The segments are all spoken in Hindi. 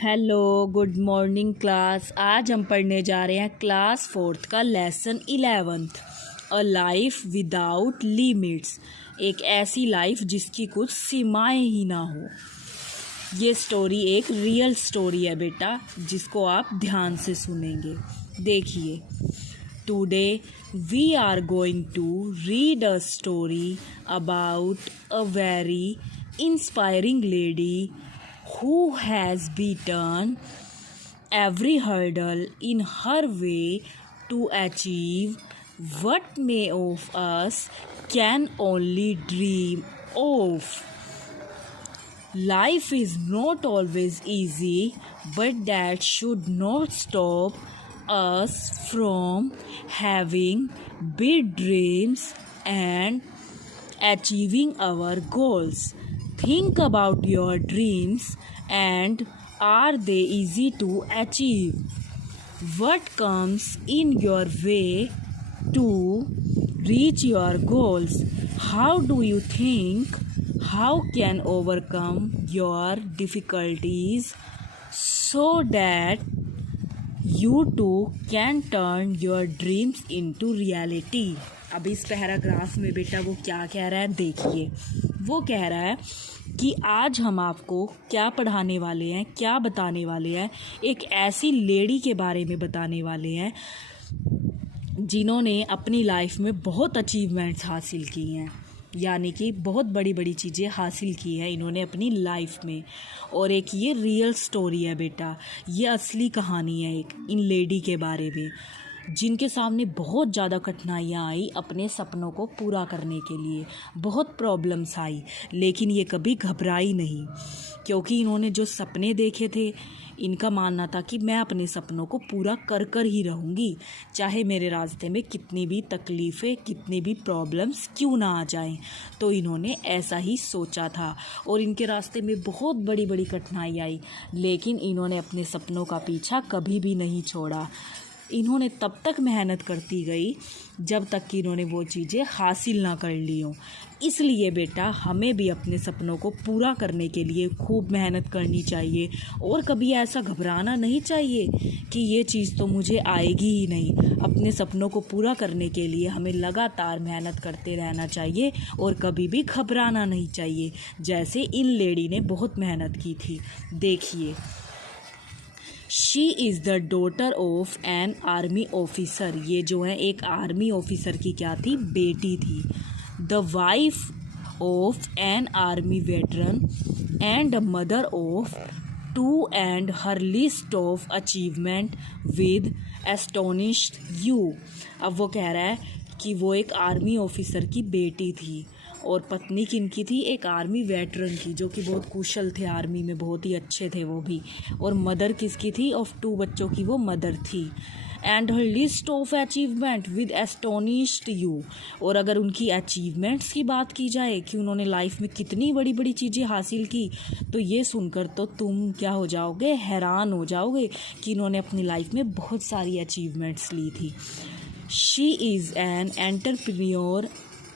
Hello, good morning class. आज हम पढ़ने जा रहे हैं क्लास 4th का lesson 11th, a life without limits. एक ऐसी लाइफ जिसकी कुछ सीमाएं ही ना हो। ये स्टोरी एक रियल स्टोरी है बेटा, जिसको आप ध्यान से सुनेंगे। देखिए, today we are going to read a story about a very inspiring lady who has beaten every hurdle in her way to achieve what many of us can only dream of. Life is not always easy, but that should not stop us from having big dreams and achieving our goals. Think about your dreams and are they easy to achieve? What comes in your way to reach your goals? How do you think? How can overcome your difficulties so that you too can turn your dreams into reality? अब इस पैराग्राफ में बेटा वो क्या कह रहा है, देखिए। वो कह रहा है कि आज हम आपको क्या पढ़ाने वाले हैं, क्या बताने वाले हैं। एक ऐसी लेडी के बारे में बताने वाले हैं जिन्होंने अपनी लाइफ में बहुत अचीवमेंट्स हासिल की हैं, यानी कि बहुत बड़ी बड़ी चीज़ें हासिल की हैं इन्होंने अपनी लाइफ में। और एक ये रियल स्टोरी है बेटा, ये असली कहानी है एक इन लेडी के बारे में, जिनके सामने बहुत ज़्यादा कठिनाइयाँ आई अपने सपनों को पूरा करने के लिए। बहुत प्रॉब्लम्स आई, लेकिन ये कभी घबराई नहीं, क्योंकि इन्होंने जो सपने देखे थे, इनका मानना था कि मैं अपने सपनों को पूरा कर कर ही रहूँगी, चाहे मेरे रास्ते में कितनी भी तकलीफ़ें, कितनी भी प्रॉब्लम्स क्यों ना आ जाएं। तो इन्होंने ऐसा ही सोचा था और इनके रास्ते में बहुत बड़ी बड़ी कठिनाई आई, लेकिन इन्होंने अपने सपनों का पीछा कभी भी नहीं छोड़ा। इन्होंने तब तक मेहनत करती गई जब तक कि इन्होंने वो चीज़ें हासिल ना कर ली हों। इसलिए बेटा, हमें भी अपने सपनों को पूरा करने के लिए खूब मेहनत करनी चाहिए और कभी ऐसा घबराना नहीं चाहिए कि ये चीज़ तो मुझे आएगी ही नहीं। अपने सपनों को पूरा करने के लिए हमें लगातार मेहनत करते रहना चाहिए और कभी भी घबराना नहीं चाहिए, जैसे इन लेडी ने बहुत मेहनत की थी। देखिए, she is the daughter of an army officer. ये जो है एक आर्मी ऑफिसर की क्या थी, बेटी थी। The wife of an army veteran and the mother of two, and her list of achievement with astonished you. अब वो कह रहा है कि वो एक आर्मी ऑफिसर की बेटी थी और पत्नी किनकी थी, एक आर्मी वेटरन की, जो कि बहुत कुशल थे आर्मी में, बहुत ही अच्छे थे वो भी। और मदर किसकी थी, ऑफ 2 बच्चों की वो मदर थी। And her list of achievement with astonished you. और अगर उनकी अचीवमेंट्स की बात की जाए कि उन्होंने लाइफ में कितनी बड़ी बड़ी चीज़ें हासिल की, तो ये सुनकर तो तुम क्या हो जाओगे, हैरान हो जाओगे कि इन्होंने अपनी लाइफ में बहुत सारी अचीवमेंट्स ली थी। She is an entrepreneur,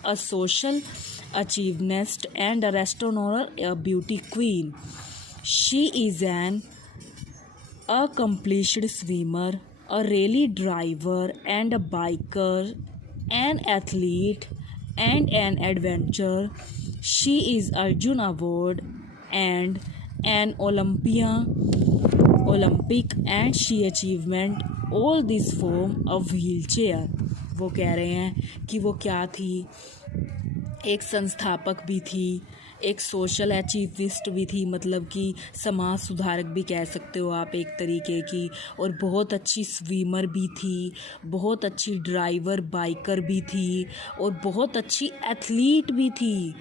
a social achievement and a restaurant, a beauty queen. She is an accomplished swimmer, a rally driver and a biker, an athlete and an adventurer. She is Arjun Award and an Olympic, and she achievement all this from a wheelchair. वो कह रहे हैं कि वो क्या थी, एक संस्थापक भी थी, एक सोशल अचीविस्ट भी थी, मतलब कि समाज सुधारक भी कह सकते हो आप एक तरीके की, और बहुत अच्छी स्विमर भी थी, बहुत अच्छी ड्राइवर बाइकर भी थी, और बहुत अच्छी एथलीट भी थी,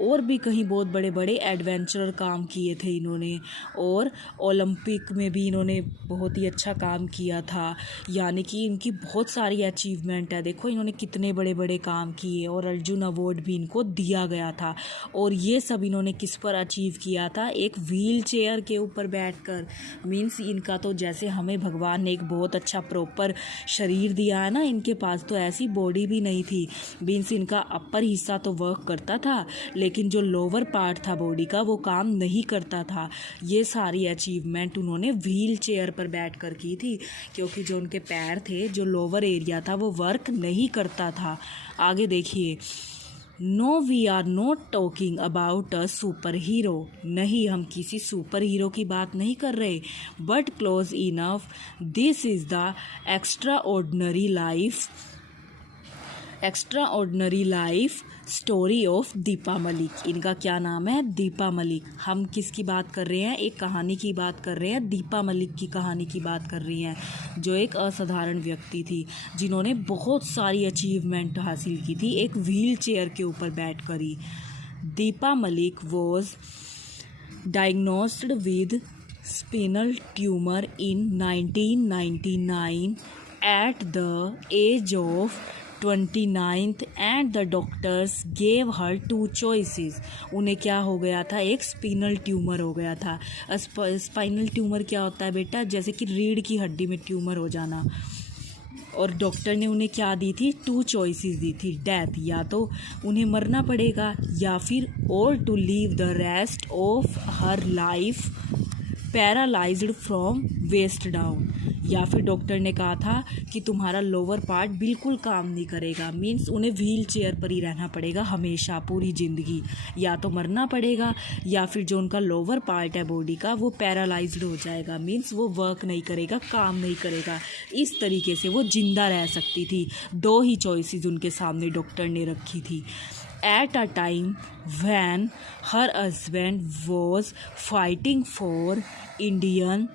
और भी कहीं बहुत बड़े बड़े एडवेंचरर काम किए थे इन्होंने, और ओलंपिक में भी इन्होंने बहुत ही अच्छा काम किया था। यानी कि इनकी बहुत सारी अचीवमेंट है। देखो इन्होंने कितने बड़े बड़े काम किए, और अर्जुन अवार्ड भी इनको दिया गया था। और ये सब इन्होंने किस पर अचीव किया था, एक व्हील चेयर के ऊपर बैठकर। मीन्स इनका तो जैसे हमें भगवान ने एक बहुत अच्छा प्रॉपर शरीर दिया है ना, इनके पास तो ऐसी बॉडी भी नहीं थी। मीन्स इनका अपर हिस्सा तो वर्क करता था, लेकिन जो लोअर पार्ट था बॉडी का वो काम नहीं करता था। ये सारी अचीवमेंट उन्होंने व्हील चेयर पर बैठ कर की थी, क्योंकि जो उनके पैर थे, जो लोअर एरिया था, वो वर्क नहीं करता था। आगे देखिए, no we are not talking about a super hero. नहीं, हम किसी सुपर हीरो की बात नहीं कर रहे, but close enough, this is the extra ordinary life story of Deepa Malik. इनका क्या नाम है? दीपा मलिक। हम किसकी बात कर रहे हैं? एक कहानी की बात कर रहे हैं, दीपा मलिक की कहानी की बात कर रही हैं, जो एक असाधारण व्यक्ति थी, जिन्होंने बहुत सारी अचीवमेंट हासिल की थी एक व्हील चेयर के ऊपर बैठ कर ही। Deepa Malik was diagnosed with spinal tumour in 1999 at the age of 29th and the doctors gave her 2 choices। उन्हें क्या हो गया था? एक स्पिनल ट्यूमर हो गया था। स्पाइनल ट्यूमर क्या होता है बेटा? जैसे कि रीढ़ की हड्डी में ट्यूमर हो जाना। और डॉक्टर ने उन्हें क्या दी थी? 2 चॉइसेस दी थी, डेथ, या तो उन्हें मरना पड़ेगा, या फिर और to live the rest of her life paralysed from waist down. या फिर डॉक्टर ने कहा था कि तुम्हारा लोअर पार्ट बिल्कुल काम नहीं करेगा। मीन्स उन्हें व्हील चेयर पर ही रहना पड़ेगा हमेशा, पूरी ज़िंदगी। या तो मरना पड़ेगा, या फिर जो उनका लोअर पार्ट है बॉडी का, वो पैरालाइज्ड हो जाएगा। मीन्स वो वर्क नहीं करेगा, काम नहीं करेगा। इस तरीके से वो जिंदा रह सकती थी। 2 ही चॉइसेस उनके सामने डॉक्टर ने रखी थी। At a time when her husband was fighting for Indian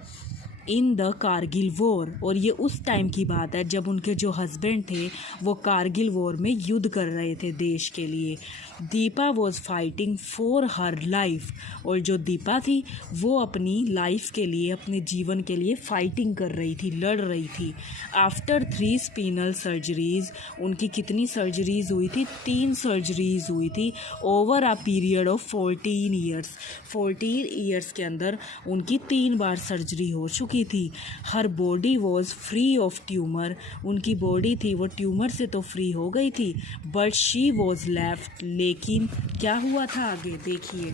in the Kargil war. और ये उस टाइम की बात है जब उनके जो हस्बैंड थे वो कारगिल वॉर में युद्ध कर रहे थे देश के लिए। Deepa was fighting for her life. और जो दीपा थी वो अपनी लाइफ के लिए, अपने जीवन के लिए फाइटिंग कर रही थी, लड़ रही थी। आफ्टर 3 स्पिनल सर्जरीज, उनकी कितनी सर्जरीज हुई थी? 3 सर्जरीज हुई थी over a period of 14 years. 14 years के अंदर उनकी 3 बार सर्जरी हो चुकी थी। Her body was free of tumour. उनकी बॉडी थी वो ट्यूमर से तो फ्री हो गई थी, बट शी वॉज लेफ्ट। लेकिन क्या हुआ था आगे देखिए।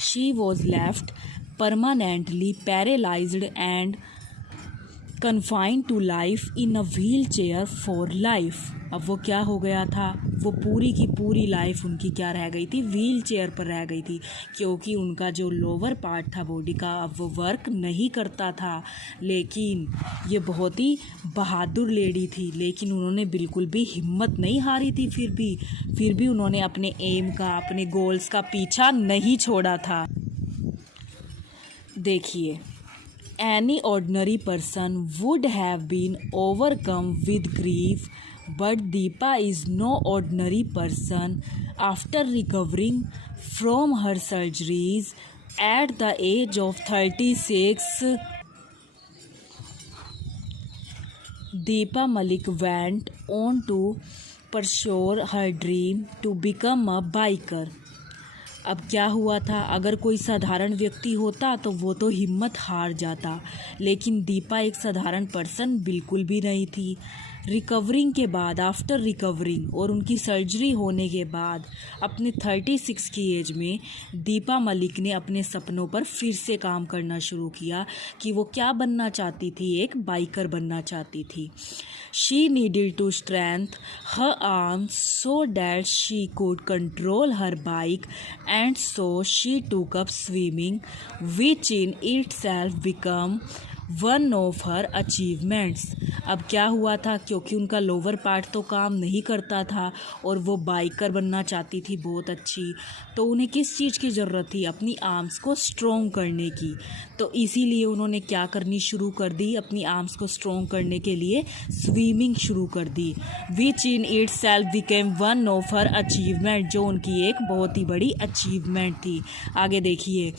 She was left permanently paralysed and confined to life in a wheelchair for life. अब वो क्या हो गया था? वो पूरी की पूरी लाइफ उनकी क्या रह गई थी? व्हील चेयर पर रह गई थी, क्योंकि उनका जो लोअर पार्ट था बॉडी का अब वो वर्क नहीं करता था। लेकिन ये बहुत ही बहादुर लेडी थी, लेकिन उन्होंने बिल्कुल भी हिम्मत नहीं हारी थी। फिर भी उन्होंने अपने एम का, अपने गोल्स का पीछा नहीं छोड़ा था। देखिए, any ordinary person would have been overcome with grief, but Deepa is no ordinary person. After recovering from her surgeries at the age of 36, Deepa Malik went on to pursue her dream to become a biker. अब क्या हुआ था? अगर कोई साधारण व्यक्ति होता तो वो तो हिम्मत हार जाता, लेकिन दीपा एक साधारण पर्सन बिल्कुल भी नहीं थी। रिकवरिंग के बाद, आफ्टर रिकवरिंग और उनकी सर्जरी होने के बाद, अपने 36 की एज में दीपा मलिक ने अपने सपनों पर फिर से काम करना शुरू किया कि वो क्या बनना चाहती थी? एक बाइकर बनना चाहती थी। She needed to strengthen her arms so that she could control her bike, and so she took up swimming, which in itself became one of her achievements. अब क्या हुआ था? क्योंकि उनका लोअर पार्ट तो काम नहीं करता था और वो बाइकर बनना चाहती थी बहुत अच्छी, तो उन्हें किस चीज़ की ज़रूरत थी? अपनी आर्म्स को स्ट्रॉन्ग करने की। तो इसीलिए उन्होंने क्या करनी शुरू कर दी? अपनी आर्म्स को स्ट्रॉन्ग करने के लिए स्विमिंग शुरू कर दी, which in itself became one of her achievement, जो उनकी एक बहुत ही बड़ी अचीवमेंट थी। आगे देखिए,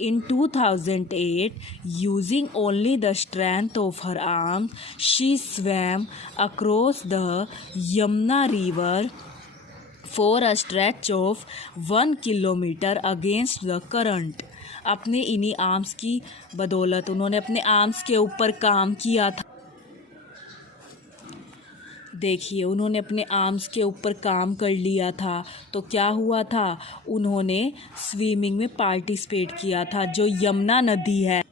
इन 2008 using only the strength of her arm, she swam across the Yamuna river for a stretch of 1 kilometre against the current. अपने इन्हीं आर्म्स की बदौलत उन्होंने अपने आर्म्स के ऊपर काम किया था। देखिए, उन्होंने अपने आर्म्स के ऊपर काम कर लिया था तो क्या हुआ था, उन्होंने स्विमिंग में पार्टिसिपेट किया था। जो यमुना नदी है,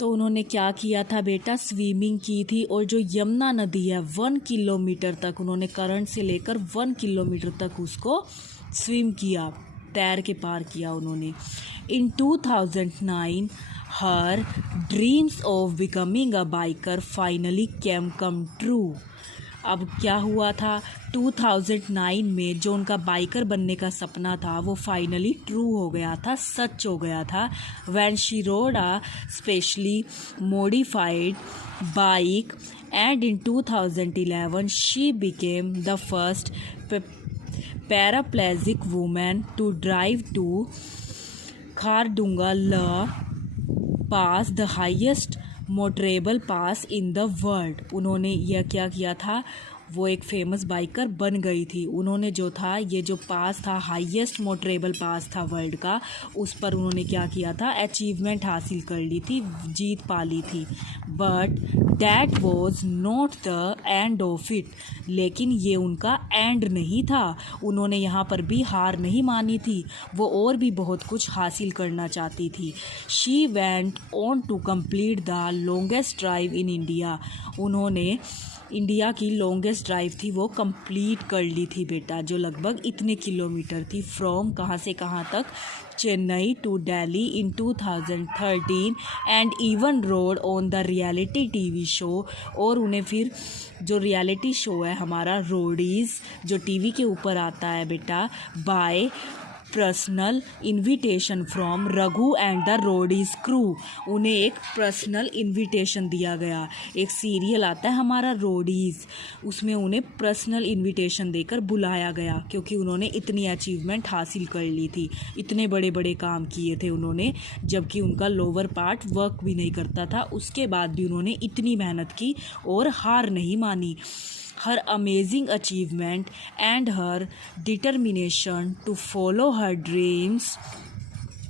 तो उन्होंने क्या किया था बेटा, स्विमिंग की थी। और जो यमुना नदी है 1 किलोमीटर तक उन्होंने करंट से लेकर 1 किलोमीटर तक उसको स्विम किया, तैर के पार किया उन्होंने। इन 2009 हर dreams of becoming a biker finally come true. अब क्या हुआ था, 2009 में जो उनका बाइकर बनने का सपना था वो फाइनली ट्रू हो गया था, सच हो गया था। When she road a specially modified bike and in 2011 she became the first paraplegic woman to drive to Khardungala Pass, the highest motorable pass in the world। उन्होंने यह क्या किया था, वो एक फेमस बाइकर बन गई थी। उन्होंने जो था, ये जो पास था, हाईएस्ट मोटरेबल पास था वर्ल्ड का, उस पर उन्होंने क्या किया था, अचीवमेंट हासिल कर ली थी, जीत पा ली थी। But that was not the end of it. लेकिन ये उनका एंड नहीं था, उन्होंने यहाँ पर भी हार नहीं मानी थी, वो और भी बहुत कुछ हासिल करना चाहती थी। She went on to complete the longest drive in India. उन्होंने इंडिया की लॉन्गेस्ट ड्राइव थी वो कंप्लीट कर ली थी बेटा, जो लगभग इतने किलोमीटर थी। फ्रॉम कहाँ से कहाँ तक, Chennai to Delhi in 2013 and even rode on the reality TV show. और उन्हें फिर जो रियलिटी शो है हमारा रोडीज़, जो टीवी के ऊपर आता है बेटा, bye personal invitation from Raghu and the Roadies crew. उन्हें एक पर्सनल इन्विटेशन दिया गया। एक सीरियल आता है हमारा रोडीज़, उसमें उन्हें पर्सनल इन्विटेशन देकर बुलाया गया, क्योंकि उन्होंने इतनी अचीवमेंट हासिल कर ली थी, इतने बड़े बड़े काम किए थे उन्होंने, जबकि उनका लोअर पार्ट वर्क भी नहीं करता था। उसके बाद भी उन्होंने इतनी मेहनत की और हार नहीं मानी। Her amazing achievement and her determination to follow her dreams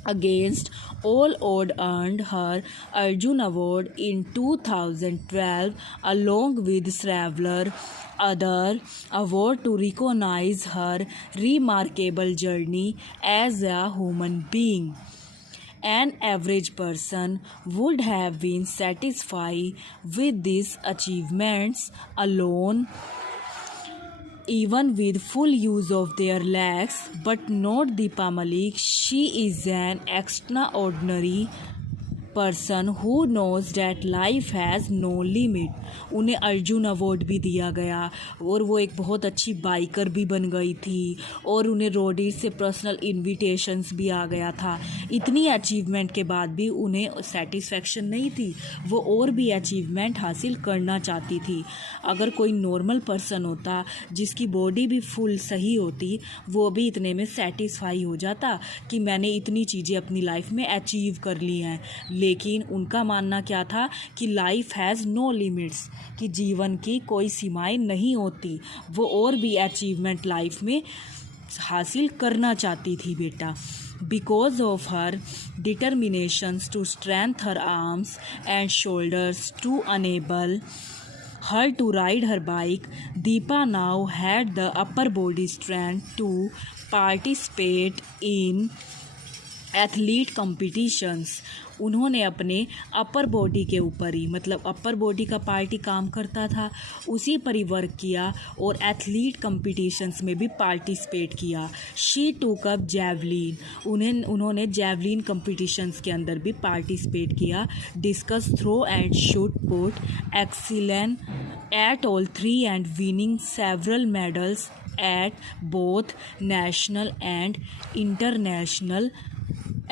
against all odds earned her Arjun Award in 2012, along with several other awards to recognize her remarkable journey as a human being. An average person would have been satisfied with these achievements alone, even with full use of their legs, but not Deepa Malik. She is an extraordinary person who knows that life has no limit। उन्हें अर्जुन अवार्ड भी दिया गया और वो एक बहुत अच्छी बाइकर भी बन गई थी, और उन्हें रोडीज से पर्सनल इन्विटेशंस भी आ गया था। इतनी अचीवमेंट के बाद भी उन्हें सेटिस्फेक्शन नहीं थी, वो और भी अचीवमेंट हासिल करना चाहती थी। अगर कोई नॉर्मल पर्सन होता जिसकी बॉडी भी फुल सही होती, वो भी इतने में सेटिस्फाई हो जाता कि मैंने इतनी चीज़ें अपनी लाइफ में अचीव कर ली हैं। लेकिन उनका मानना क्या था कि लाइफ हैज़ नो लिमिट्स, कि जीवन की कोई सीमाएं नहीं होती। वो और भी अचीवमेंट लाइफ में हासिल करना चाहती थी बेटा। Because of her determinations to strengthen her arms and shoulders to enable her to ride her bike, Deepa now had the upper body strength to participate in athlete competitions. उन्होंने अपने अपर बॉडी के ऊपर ही, मतलब अपर बॉडी का पार्ट ही काम करता था, उसी पर ही वर्क किया और एथलीट कॉम्पिटिशन्स में भी पार्टिसिपेट किया। शी टूक अप जैवलिन, उन्होंने जैवलिन कॉम्पिटिशन्स के अंदर भी पार्टिसिपेट किया। Discus throw and shot put, excellent at all three and winning several medals at both national and international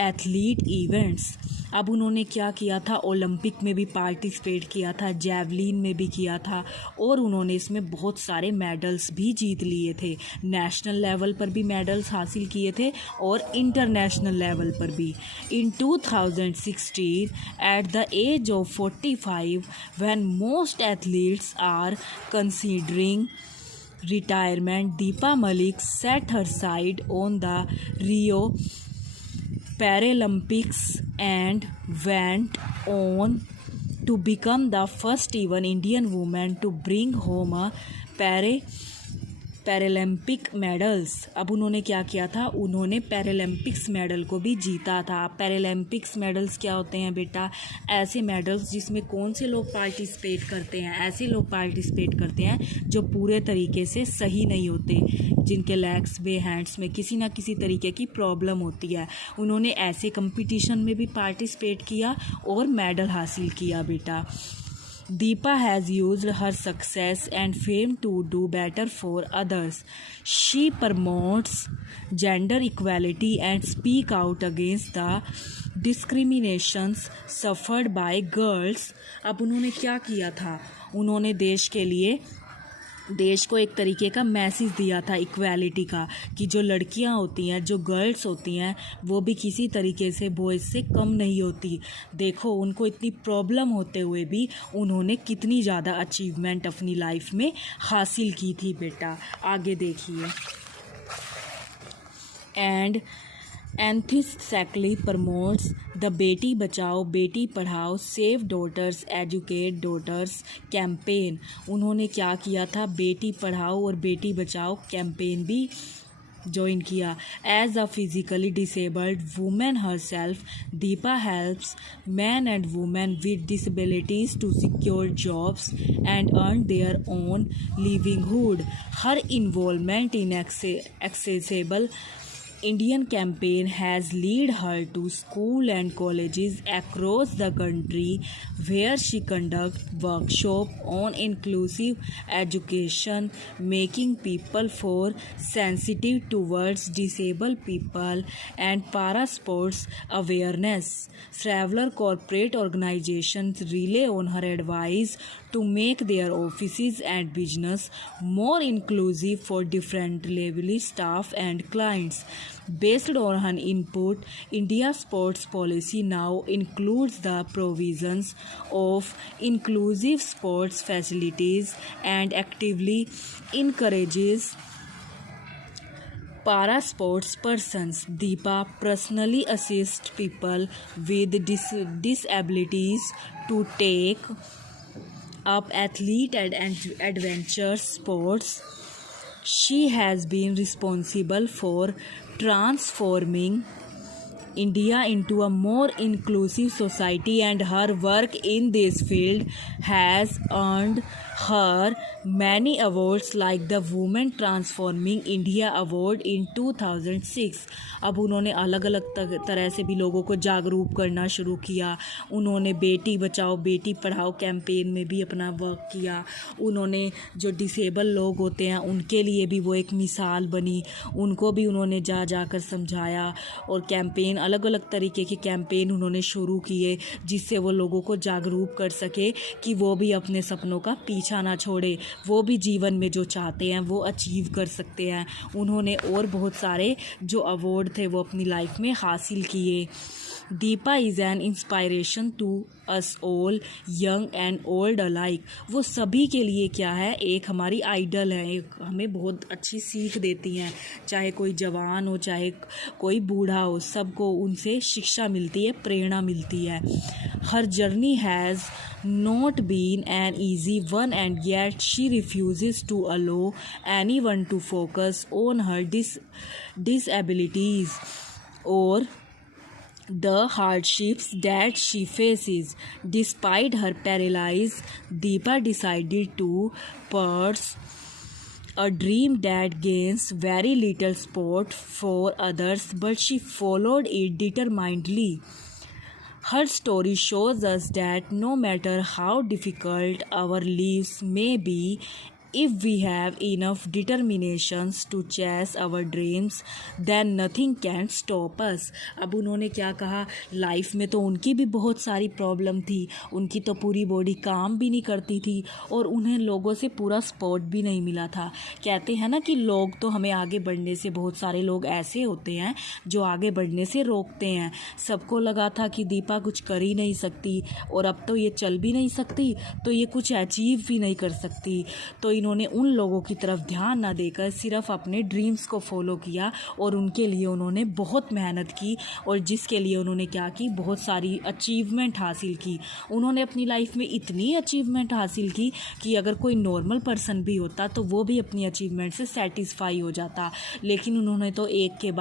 athlete events. अब उन्होंने क्या किया था, ओलंपिक में भी पार्टिसिपेट किया था, जैवलिन में भी किया था, और उन्होंने इसमें बहुत सारे मेडल्स भी जीत लिए थे। नेशनल लेवल पर भी मेडल्स हासिल किए थे और इंटरनेशनल लेवल पर भी। In 2016 at the age of 45, when most athletes are considering retirement, Deepa Malik set her sight on the Rio Paralympics and went on to become the first even Indian woman to bring home a Paralympic medals. अब उन्होंने क्या किया था, उन्होंने पैरालंपिक्स मेडल को भी जीता था। पैरालंपिक्स मेडल्स क्या होते हैं बेटा, ऐसे मेडल्स जिसमें कौन से लोग पार्टिसिपेट करते हैं, ऐसे लोग पार्टिसिपेट करते हैं जो पूरे तरीके से सही नहीं होते, जिनके लेग्स में हैंड्स में किसी ना किसी तरीके की प्रॉब्लम होती है। उन्होंने ऐसे कंपटीशन में भी पार्टिसिपेट किया और मेडल हासिल किया बेटा। Deepa has used her success and fame to do better for others. She promotes gender equality and speak out against the discriminations suffered by girls. अब उन्होंने क्या किया था, उन्होंने देश को एक तरीके का मैसेज दिया था इक्वालिटी का, कि जो लड़कियां होती हैं, जो गर्ल्स होती हैं, वो भी किसी तरीके से बॉयज़ से कम नहीं होती। देखो उनको इतनी प्रॉब्लम होते हुए भी उन्होंने कितनी ज़्यादा अचीवमेंट अपनी लाइफ में हासिल की थी बेटा। आगे देखिए। एंड enthusiastically promotes the बेटी बचाओ बेटी पढ़ाओ save daughters educate daughters campaign. उन्होंने क्या किया था, बेटी पढ़ाओ और बेटी बचाओ कैंपेन भी ज्वाइन किया। As a physically disabled women herself, Deepa helps men and women with disabilities to secure jobs and earn their own livelihood. Her involvement in accessible Indian campaign has led her to school and colleges across the country where she conducts workshops on inclusive education, making people more sensitive towards disabled people and para sports awareness. Several corporate organizations rely on her advice to make their offices and business more inclusive for different level staff and clients. Based on her input, India's sports policy now includes the provisions of inclusive sports facilities and actively encourages para sports persons. Deepa personally assists people with disabilities to take up athlete and adventure sports. She has been responsible for transforming India into a more inclusive society, and her work in this field has earned her many awards like the Women Transforming India Award in 2006. अब उन्होंने अलग अलग तरह से भी लोगों को जागरूक करना शुरू किया। उन्होंने बेटी बचाओ बेटी पढ़ाओ कैंपेन में भी अपना वर्क किया। उन्होंने जो डिसेबल लोग होते हैं उनके लिए भी वो एक मिसाल बनी, उनको भी उन्होंने जाकर समझाया और कैंपेन अलग अलग तरीके के कैंपेन उन्होंने शुरू किए जिससे वो लोगों को जागरूक कर सके कि वो भी अपने सपनों का पीछा ना छोड़े, वो भी जीवन में जो चाहते हैं वो अचीव कर सकते हैं। उन्होंने और बहुत सारे जो अवार्ड थे वो अपनी लाइफ में हासिल किए। Deepa is an inspiration to us all young and old alike. वो सभी के लिए क्या है, एक हमारी आइडल है, एक हमें बहुत अच्छी सीख देती हैं। चाहे कोई जवान हो चाहे कोई बूढ़ा हो, सबको उनसे शिक्षा मिलती है, प्रेरणा मिलती है। हर journey has not been an easy one, and yet she refuses to allow anyone to focus on her disabilities or the hardships that she faces. Despite her paralysis, Deepa decided to pursue a dream that gains very little support for others, but she followed it determinedly. Her story shows us that no matter how difficult our lives may be, if we have enough determinations to chase our dreams, then nothing can stop us. अब उन्होंने क्या कहा, लाइफ में तो उनकी भी बहुत सारी प्रॉब्लम थी, उनकी तो पूरी बॉडी काम भी नहीं करती थी और उन्हें लोगों से पूरा सपोर्ट भी नहीं मिला था। कहते हैं ना कि लोग तो हमें आगे बढ़ने से, बहुत सारे लोग ऐसे होते हैं जो आगे बढ़ने से रोकते हैं। सबको लगा था कि दीपा कुछ कर ही नहीं सकती और अब तो ये चल भी नहीं सकती तो ये कुछ अचीव भी नहीं कर सकती, तो इन्होंने उन लोगों की तरफ ध्यान ना देकर सिर्फ अपने ड्रीम्स को फॉलो किया और उनके लिए उन्होंने बहुत मेहनत की और जिसके लिए उन्होंने क्या की, बहुत सारी अचीवमेंट हासिल की। उन्होंने अपनी लाइफ में इतनी अचीवमेंट हासिल की कि अगर कोई नॉर्मल पर्सन भी होता तो वो भी अपनी अचीवमेंट से सेटिस्फाई हो जाता, लेकिन उन्होंने तो एक के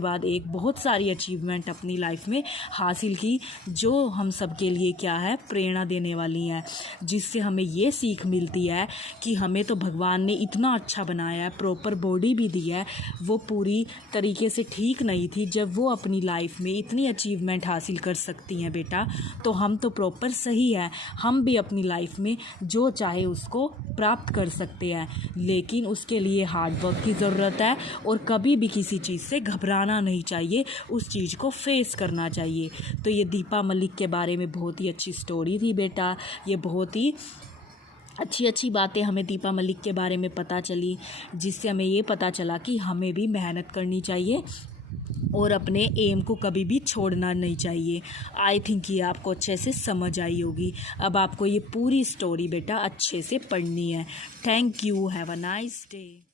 बाद एक बहुत सारी अचीवमेंट अपनी लाइफ में हासिल की, जो हम सब के लिए क्या है, प्रेरणा देने वाली हैं, जिससे हमें ये सीख मिलती है कि हमें तो भगवान ने इतना अच्छा बनाया है, प्रॉपर बॉडी भी दी है, वो पूरी तरीके से ठीक नहीं थी। जब वो अपनी लाइफ में इतनी अचीवमेंट हासिल कर सकती हैं बेटा, तो हम तो प्रॉपर सही है, हम भी अपनी लाइफ में जो चाहे उसको प्राप्त कर सकते हैं, लेकिन उसके लिए हार्ड वर्क की ज़रूरत है और कभी भी किसी चीज़ से घबराना नहीं चाहिए, उस चीज़ को फेस करना चाहिए। तो ये दीपा मलिक के बारे में बहुत ही अच्छी स्टोरी थी बेटा, ये बहुत ही अच्छी बातें हमें दीपा मलिक के बारे में पता चली, जिससे हमें ये पता चला कि हमें भी मेहनत करनी चाहिए और अपने एम को कभी भी छोड़ना नहीं चाहिए। आई थिंक ये आपको अच्छे से समझ आई होगी। अब आपको ये पूरी स्टोरी बेटा अच्छे से पढ़नी है। Thank you, have a nice day.